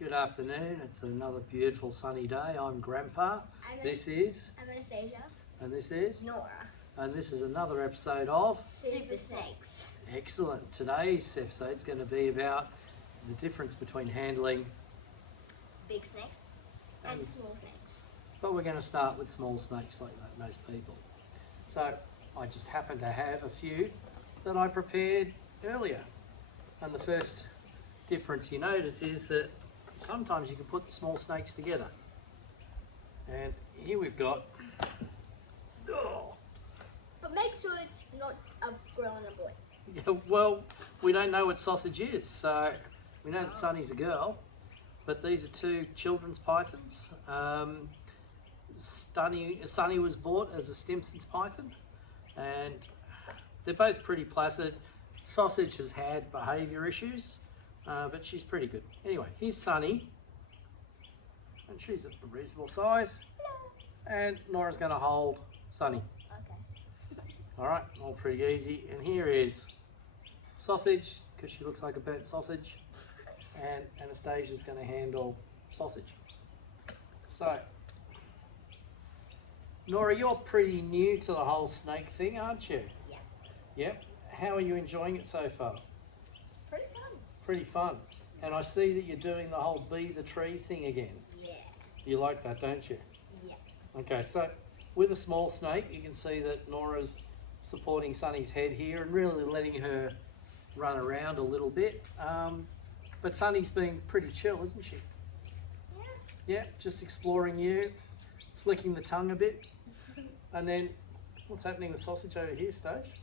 Good afternoon. It's another beautiful sunny day. I'm Grandpa. This is Anastasia. And this is Nora. And this is another episode of sSnakes. Excellent. Today's episode is going to be about the difference between handling Big snakes and small snakes. But we're going to start with small snakes like most people. So I just happen to have a few that I prepared earlier. And the first difference you notice is that sometimes you can put the small snakes together. And here we've got, But make sure it's not a girl and a boy. yeah, well, we don't know what sausage is, so we know that Sunny's a girl, but these are two children's pythons. Sunny was bought as a Stimson's python, and they're both pretty placid. Sausage has had behaviour issues, but she's pretty good. Anyway, here's Sunny, and she's a reasonable size. And Nora's going to hold Sunny. Okay. All right, all pretty easy. And here is Sausage, because she looks like a burnt sausage. And Anastasia's going to handle Sausage. So, Nora, you're pretty new to the whole snake thing, aren't you? Yeah. Yep. How are you enjoying it so far? Pretty fun. Pretty fun. And I see that you're doing the whole be the tree thing again. Yeah. You like that, don't you? Yeah. Okay, so with a small snake, you can see that Nora's supporting Sunny's head here and really letting her run around a little bit. But Sunny's being pretty chill, isn't she? Yeah. Yeah, just exploring you, flicking the tongue a bit. And then, what's happening with Sausage over here, Stage?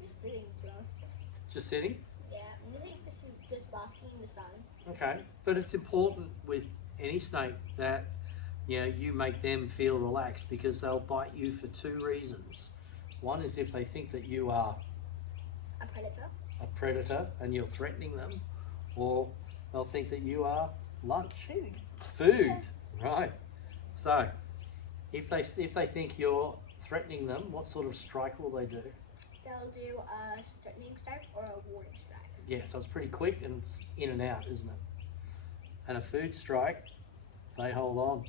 Just sitting just. Just sitting? Yeah. I think this is just basking in the sun. Okay, but it's important with any snake that you make them feel relaxed, because they'll bite you for two reasons. One is if they think that you are A predator. a predator and you're threatening them, or they'll think that you are lunch, food, right? So if they think you're threatening them, what sort of strike will they do? They'll do a threatening strike or a warning strike. Yeah, so it's pretty quick and it's in and out, isn't it? And a food strike, they hold on,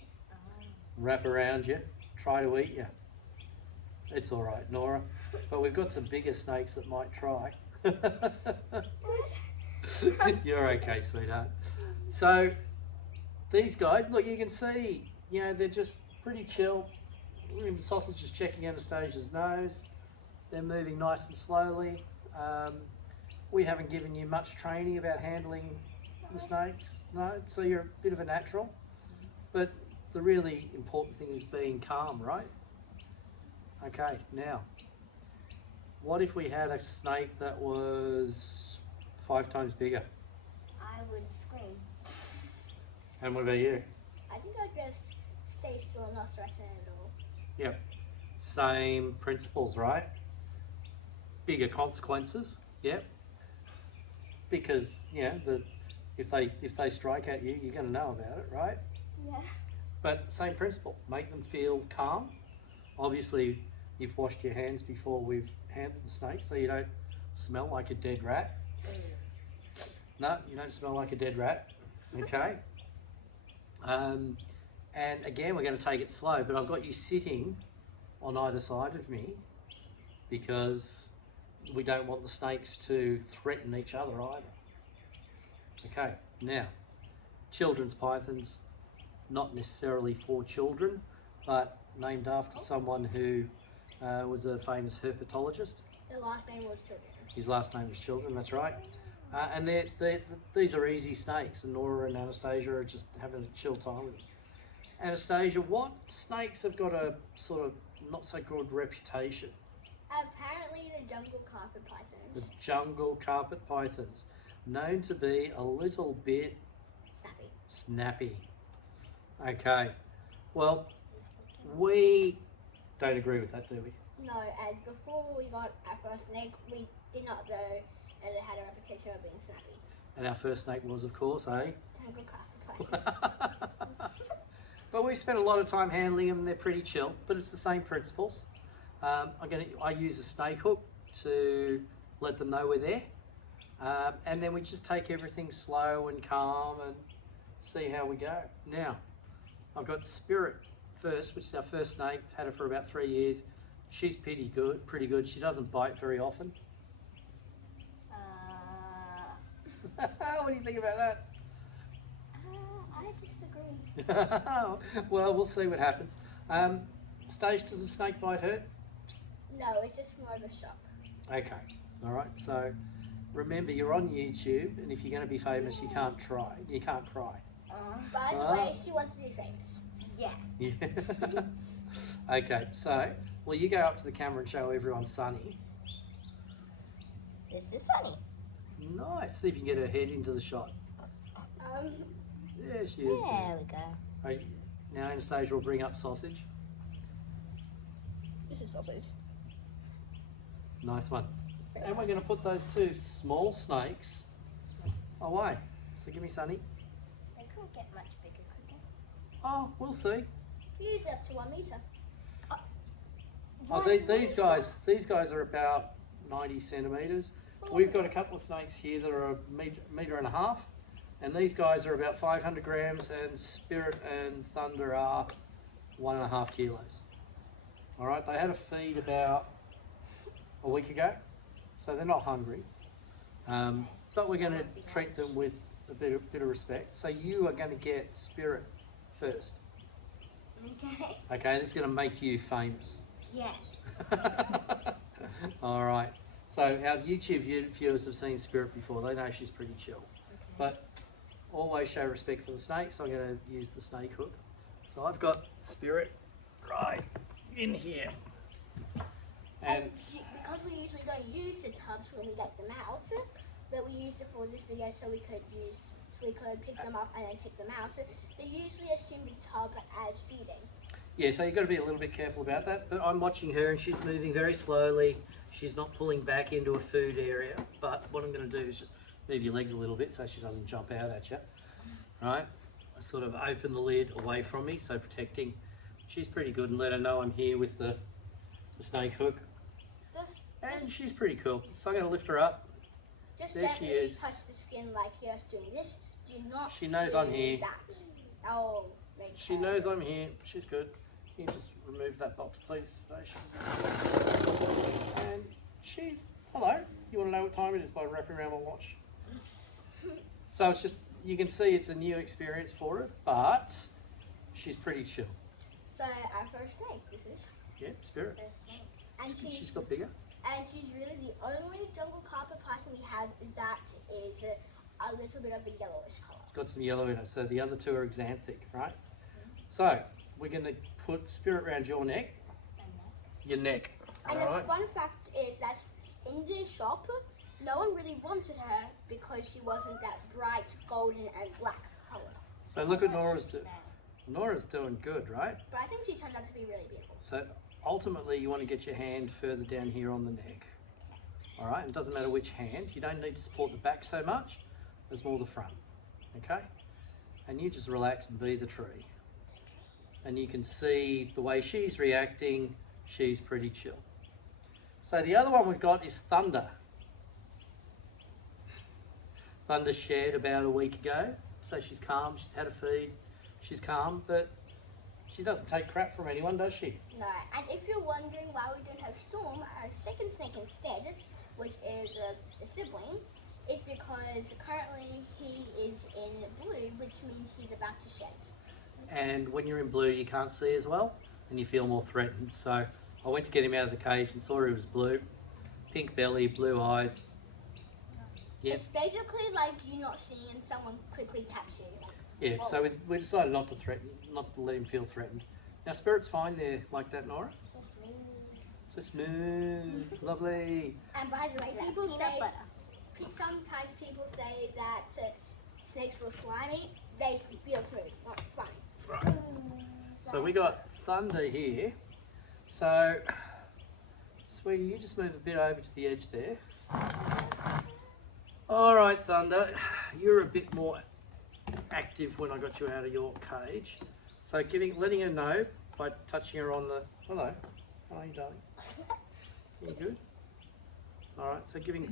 wrap around you, try to eat you. It's all right, Nora, but we've got some bigger snakes that might try. You're okay, sweetheart. So these guys, look, you can see, they're just pretty chill. Sausage is checking Anastasia's nose. They're moving nice and slowly. We haven't given you much training about handling the snakes, no, so you're a bit of a natural. But the really important thing is being calm, right? Okay, now, what if we had a snake that was 5 times bigger? I would scream. And what about you? I think I'd just stay still and not threaten at all. Yep, same principles, right? Bigger consequences, yep. Because, if they strike at you, you're going to know about it, right? Yeah. But same principle, make them feel calm. Obviously, you've washed your hands before we've handled the snake, so you don't smell like a dead rat. No, you don't smell like a dead rat, okay? And again, we're going to take it slow, but I've got you sitting on either side of me because we don't want the snakes to threaten each other either. Okay, now, children's pythons, not necessarily for children, but named after someone who was a famous herpetologist. The last name was Children. His last name was Children, that's right. And these are easy snakes, and Nora and Anastasia are just having a chill time with them. Anastasia, what snakes have got a sort of not so good reputation? Apparently the jungle carpet pythons. The jungle carpet pythons, known to be a little bit snappy. Okay, well, we don't agree with that, do we? No, and before we got our first snake, we did not know that it had a reputation of being snappy. And our first snake was, of course, Jungle carpet python. But we spent a lot of time handling them. They're pretty chill, but it's the same principles. I use a snake hook to let them know we're there. And then we just take everything slow and calm and see how we go. Now, I've got Spirit first, which is our first snake. Had her for about 3 years. She's pretty good. She doesn't bite very often. What do you think about that? I disagree. Well, we'll see what happens. Stage, does the snake bite hurt? No, it's just more of a shock. Okay, all right. So remember, you're on YouTube, and if you're going to be famous, you can't cry. By the way, she wants to be famous. Yeah. Yeah. Okay, so you go up to the camera and show everyone Sunny. This is Sunny. Nice. See if you can get her head into the shot. There she is. There we go. Right, now Anastasia will bring up Sausage. This is Sausage. Nice one. And we're going to put those two small snakes away. So give me Sunny. They couldn't get much bigger, could they? Oh, we'll see. Usually up to 1 meter. These guys are about 90 centimetres. We've got a couple of snakes here that are a metre and a half, and these guys are about 500 grams, and Spirit and Thunder are 1.5 kilos. All right, they had a feed about a week ago, so they're not hungry, but we're going to treat them with a bit of respect. So you are going to get Spirit first. Okay. Okay, this is going to make you famous. Yeah. All right. So our YouTube viewers have seen Spirit before. They know she's pretty chill. Okay. But always show respect for the snake, so I'm going to use the snake hook. So I've got Spirit right in here. And because we usually don't use the tubs when we let them out, but we used it for this video so we could pick them up and then take them out. They usually assume the tub as feeding. Yeah, so you've got to be a little bit careful about that. But I'm watching her and she's moving very slowly. She's not pulling back into a food area. But what I'm going to do is just move your legs a little bit so she doesn't jump out at you. Right? I sort of open the lid away from me, so protecting. She's pretty good, and let her know I'm here with the snake hook. And she's pretty cool. So I'm going to lift her up. Just there she is. Touch the skin like just doing this. Do not. She knows I'm here. That. Oh, she knows I'm here. She's good. Can you just remove that box, please, Station? And she's hello. You want to know what time it is by wrapping around my watch? So it's just, you can see it's a new experience for her, but she's pretty chill. So our first snake, this is. Yep, Spirit. And she's got bigger. And she's really the only jungle carpet python we have that is a little bit of a yellowish colour. Got some yellow in it, so the other two are xanthic, right? So we're going to put Spirit around your neck. Your neck. And the fun fact is that in the shop, no one really wanted her because she wasn't that bright golden and black colour. So look at Nora's doing. Nora's doing good, right? But I think she turned out to be really beautiful. So ultimately you want to get your hand further down here on the neck. All right, it doesn't matter which hand. You don't need to support the back so much, as more the front, okay? And you just relax and be the tree. And you can see the way she's reacting, she's pretty chill. So the other one we've got is Thunder. Thunder shed about a week ago, so she's calm, she's had a feed, she's calm, but she doesn't take crap from anyone, does she? No, and if you're wondering why we don't have Storm, our second snake instead, which is a sibling, is because currently he is in blue, which means he's about to shed. And when you're in blue, you can't see as well, and you feel more threatened. So I went to get him out of the cage and saw he was blue. Pink belly, blue eyes. Yep. It's basically like you not seeing and someone quickly taps you. Yeah, so we decided not to let him feel threatened. Now Spirit's fine there like that, Nora. So smooth, lovely. And by the way, sometimes people say that snakes feel slimy. They feel smooth, not slimy. Right. So we got Thunder here. So, sweetie, you just move a bit over to the edge there. All right, Thunder, you're a bit more active when I got you out of your cage. So letting her know by touching her on the, hello, how are you, darling? You good? Alright, so giving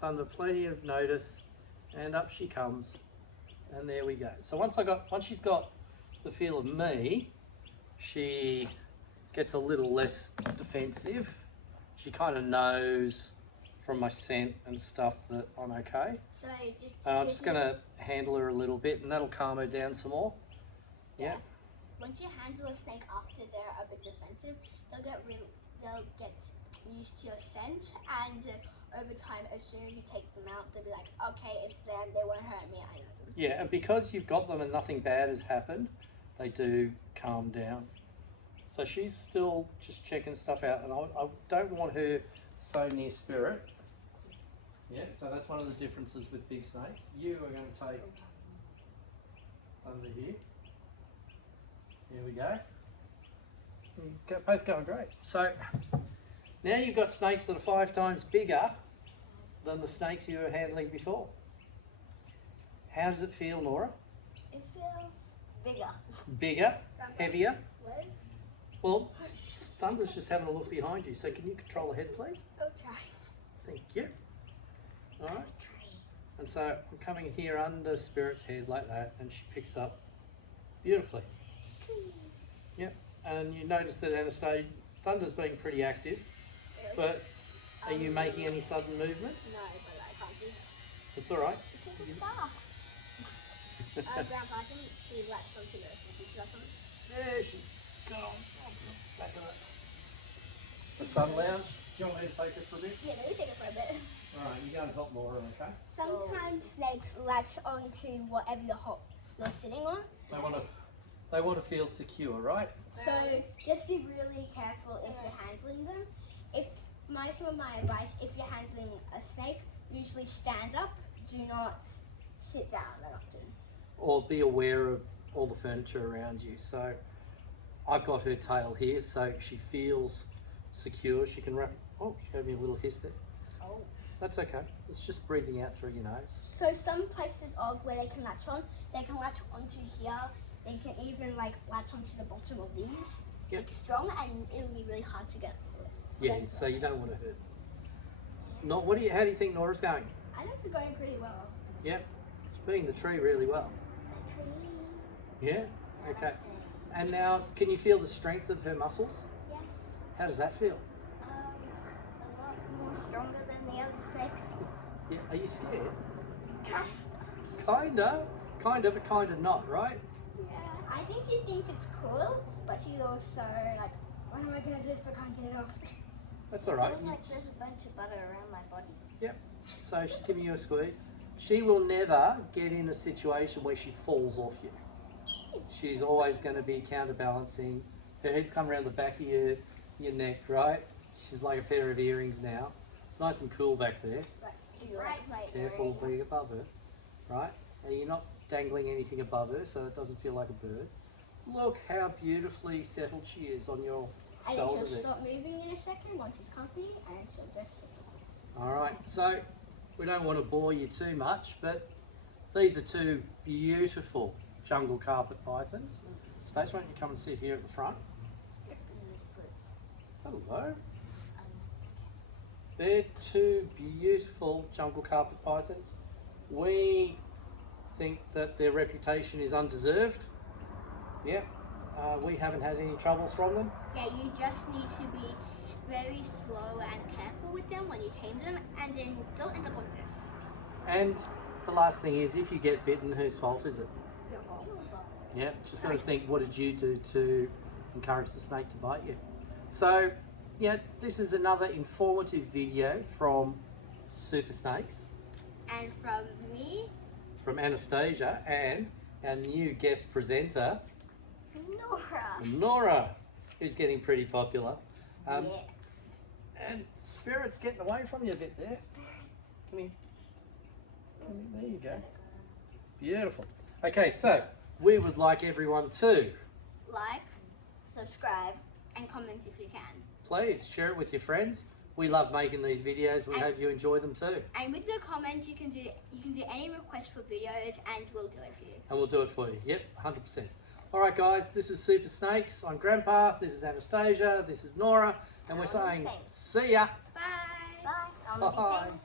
Thunder plenty of notice, and up she comes, and there we go. So once she's got the feel of me, she gets a little less defensive. She kind of knows from my scent and stuff that I'm okay. So I'm just going to handle her a little bit, and that'll calm her down some more. Yeah. Once you handle a snake after they're a bit defensive, they'll get used to your scent, and over time, as soon as you take them out, they'll be like, okay, it's them, they won't hurt me, I know them. Yeah, and because you've got them and nothing bad has happened, they do calm down. So she's still just checking stuff out, and I don't want her so near Spirit. Yeah, so that's one of the differences with big snakes. You are going to take under here. Here we go. Both going great. So now you've got snakes that are 5 times bigger than the snakes you were handling before. How does it feel, Nora? It feels bigger. Bigger? Heavier? What? Well, Thunder's just having a look behind you, so can you control the head, please? Okay. Thank you. Alright. And so I'm coming here under Spirit's head like that, and she picks up beautifully. Yep. And you notice that Anastasia, Thunder's being pretty active, but are you making any sudden movements? No, but I can't do that. It's alright. It's just a scarf. Grandpa, I think she latched onto this. Did you latch on it? There she goes. Back of it. The sun lounge. Do you want me to take it for a bit? Yeah, let me take it for a bit. Alright, you go and help Nora, okay? Sometimes snakes latch onto whatever you're sitting on. They want to feel secure, right? So just be really careful if you're handling them. Some of my advice, if you're handling a snake, usually stand up. Do not sit down that often. Or be aware of all the furniture around you. So I've got her tail here, so she feels secure. She can wrap. Oh, she gave me a little hiss there. Oh. That's okay. It's just breathing out through your nose. So some places of where they can latch onto here. They can even latch onto the bottom of these. Yep. It's strong, and it'll be really hard to get. Yeah, so you don't want to hurt. How do you think Nora's going? I think it's going pretty well. Yep. She's beating the tree really well. Yeah? Okay. And now, can you feel the strength of her muscles? Yes. How does that feel? A lot more stronger than the other snakes. Yeah. Are you scared? Kinda, but kinda not, right? Yeah. I think she thinks it's cool, but she's also like, what am I gonna do if I can't get it off? That's all right. Feels like there's a bunch of butter around my body. Yep. So she's giving you a squeeze. She will never get in a situation where she falls off you. She's always going to be counterbalancing. Her head's come around the back of your neck, right? She's like a pair of earrings now. It's nice and cool back there. Careful being above her, right? And you're not dangling anything above her, so it doesn't feel like a bird. Look how beautifully settled she is on your shoulder And then she'll there. stop moving in a second once she's comfy, and she'll just sit. All right, so we don't want to bore you too much, but these are 2 beautiful jungle carpet pythons. Stace, why don't you come and sit here at the front? Hello. They're 2 beautiful jungle carpet pythons. We think that their reputation is undeserved. Yep. We haven't had any troubles from them. Yeah, you just need to be very slow and careful with them when you tame them, and then they'll end up like this. And the last thing is, if you get bitten, whose fault is it? Your fault. Yeah, just got to think, what did you do to encourage the snake to bite you? So, yeah, this is another informative video from sSnakes. And from me, from Anastasia, and our new guest presenter, Nora, who's getting pretty popular. yeah. And Spirit's getting away from you a bit there. Come here. There you go. Beautiful. Okay, so we would like everyone to Like, subscribe, and comment if you can. please share it with your friends. We love making these videos. We hope you enjoy them too. And with the comments, you can do any request for videos, and we'll do it for you. And we'll do it for you. Yep, 100%. All right, guys, this is sSnakes. I'm Grandpa. This is Anastasia. This is Nora. And we're saying, see ya. Bye. Bye. Bye. Thanks.